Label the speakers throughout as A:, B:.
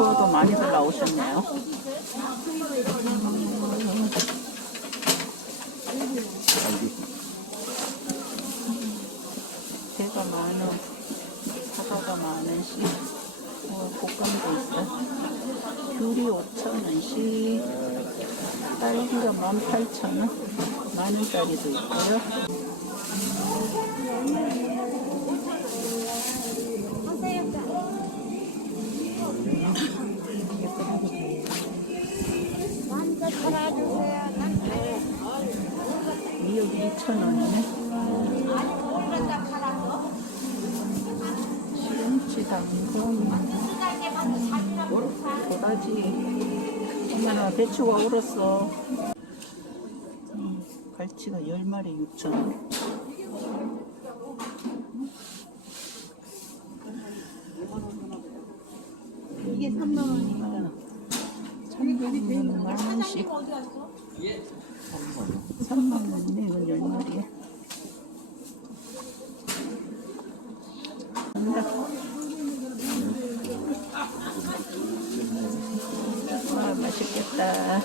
A: 배추도 많이들 나오셨네요. 배가 만 원, 사과가 만 원씩, 어, 볶음도 있어. 귤이 5천 원씩, 딸기가 18,000원, 만 원짜리도 있고요. 미역 2,000원이네. 시금치 당근, 도라지. 엄마나 배추가 얼었어. 음, 갈치가 10마리 6,000원.
B: 이게 3만 원이면
A: 참돔은 만 원씩. 3만 원이네, 이건 10마리에. 간다. 와, 맛있겠다.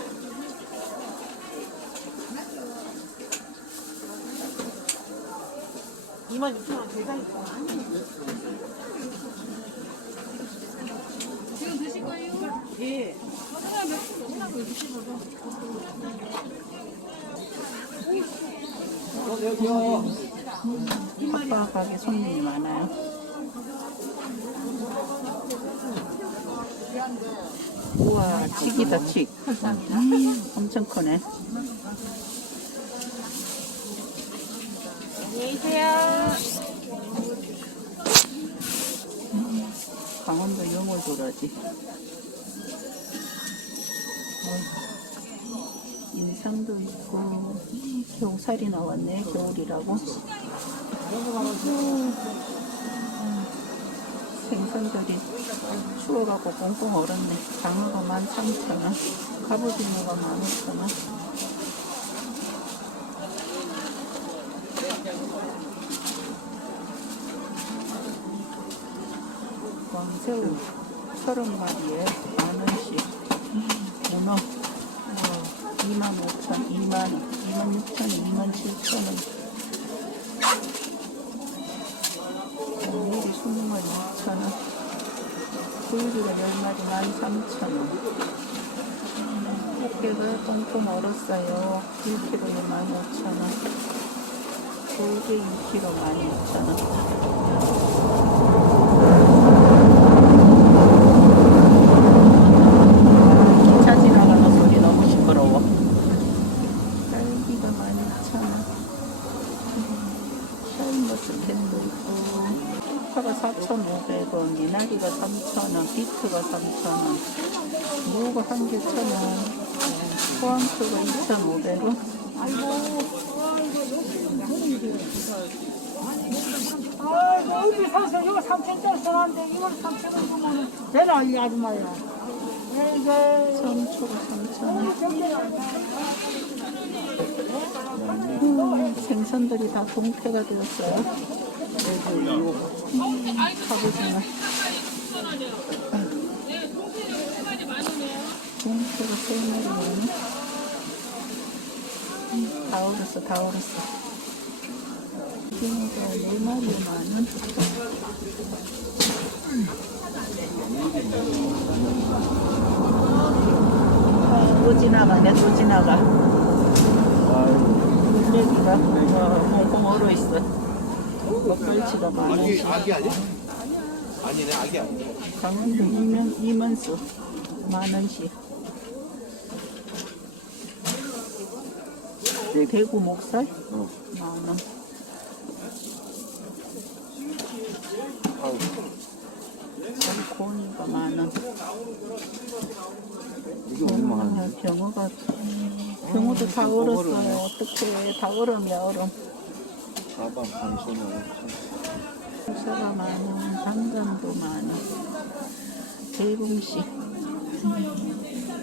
B: 이만 6천 원 있어. 지금 드실 거 예.
A: 빡빡하게 손님이 많아요. 우와, 칡이다, 칡. 음, 엄청 크네.
B: 안녕히 계세요.
A: 강원도 영월 도라지. 살이 나왔네, 겨울이라고. 음, 생선들이 추워갖고 꽁꽁 얼었네. 장어가 13,000원, 갑오징어가 15,000원. 왕새우 30마리에 만 원씩. 문어 25,000원, 2만원, 26,000원, 27,000원. 미리 20마리 6,000원. 굴비가 10마리 13,000원. 꽃게가 똥똥 얼었어요. 1kg에 15,000원. 돌게 2kg 16,000원. 기차 지나가는 소리 너무 시끄러워. 딸기가 12,000원. 샤인머스캔도 있고. 파가 4,500원, 미나리가 3,000원, 비트가 3,000원, 무가 한 개 1,000원, 포항크가 2,500원.
C: 아, 어디 사서 이거 3천짜리 써놨는데 이걸 3천원 주면 되나 이 아줌마야. 이게
A: 선초가 3,000원. 음, 생선들이 다 동태가 되었어요. 음, 갑오징어. 동태가 3마리 음, 다 얼었어, 다 얼었어. 빙어가 4마리에 만원. 아, 또 지나가네, 또 지나가. 물레기가 어, 꽁꽁 얼어 있어. 먹갈치가 많아.
D: 아기 아기 아니야? 아니네 아기 아니야.
A: 강원도 이면 이만수 만 원씩. 네, 대구 목살 만 원. 고니가 만 원.
D: 이게 얼마나?
A: 아, 병어가 병어도 다 얼었어요. 어떻게 다 얼음이야 얼음.
D: 사방 방송을
A: 사가 만 원, 당감도. 대붕씨,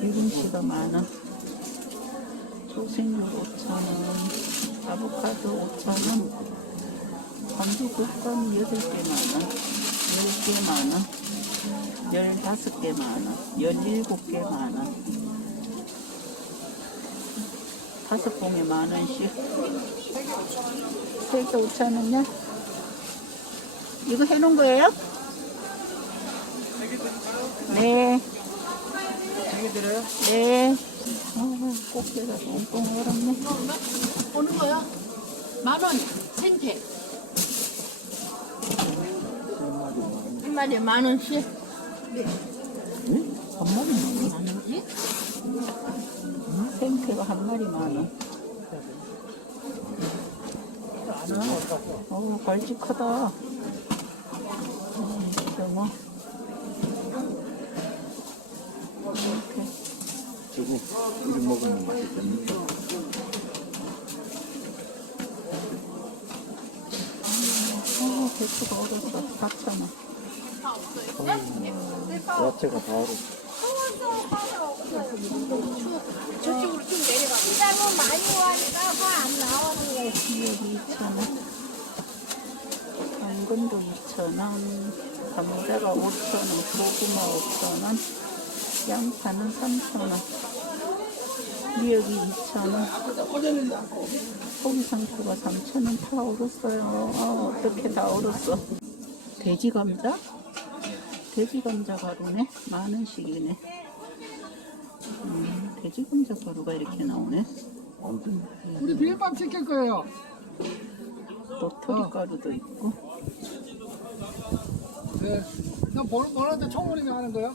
A: 유붕씨가 만 원. 초생육 5천 원, 아보카도 5천 원. 광주 국감 8개 만 원, 10개 만 원. 열다섯 개 만원, 열일곱 개 만원. 다섯 봉에 만 원씩. 세개 오천 원이요? 이거 해놓은 거예요? 네. 네. 아, 꽃게가 똥똥 얼었네.
B: 오는 거요? 만 원. 생태.
A: 한 마리에 만 원씩.
B: 네.
A: 한 마리 만 원이지? 생태가 한 마리 만 원. 어, 걸쭉하다. 음, 정어. 이렇게.
D: 저거 우리 먹으면 맛있겠는데.
A: 어, 배추가 얼었어. 4천 원.
D: 야채가 다 얼어.
B: 저쪽으로 좀 내려가.
C: 너무 많이 와니까 화안 나오는 거야.
A: 여기 2,000원. 당근도 2,000원. 감자가 5,000원. 고구마 5,000원. 양파는 3,000원. 미역이 2,000원. 고기 상추가 3,000원 다 얼었어요. 아, 어떻게 다 얼었어. 돼지 감자? 돼지 감자 가루네. 만 원씩이네. 음, 돼지 감자 가루가 이렇게 나오네.
C: 우리 비빔밥 시킬 거예요.
A: 로터리 가루도 있고.
C: 네. 나 번, 번한테 총무님이 하는 거요?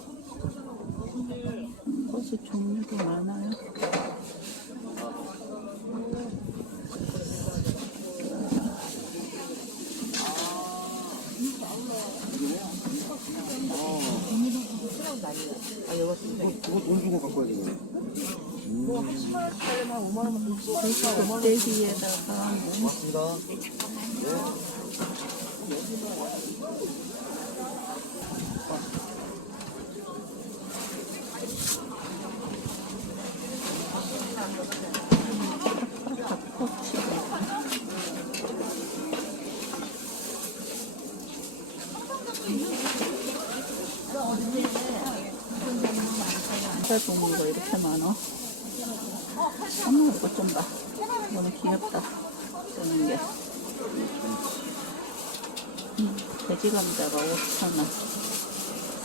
A: 버섯 종류도 많아요.
D: 그거 돈 주고 갖고 와야 되거든.
A: 껍데기에다가 뭐 닭꼬치 감자 종류가 이렇게 많아. 엄마 이거 좀 봐. 너무 귀엽다. 쓰는 게. 음, 돼지 감자가 5,000원.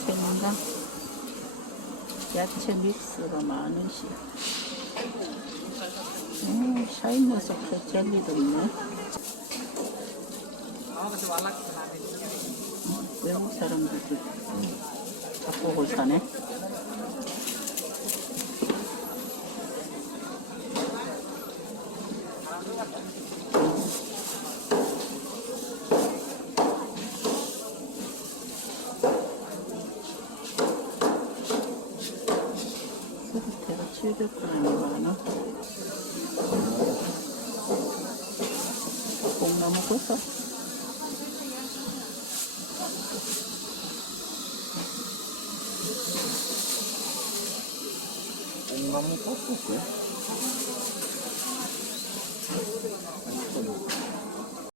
A: 생강. 야채 믹스가 만 원씩. 음, 샤인머스켓 젤리도 있네. 음, 외국 사람들도 자꾸 오고 사네. 수비태가 700g이 많아. 뽕나무 버섯.
D: 콩나무 꺾었 고.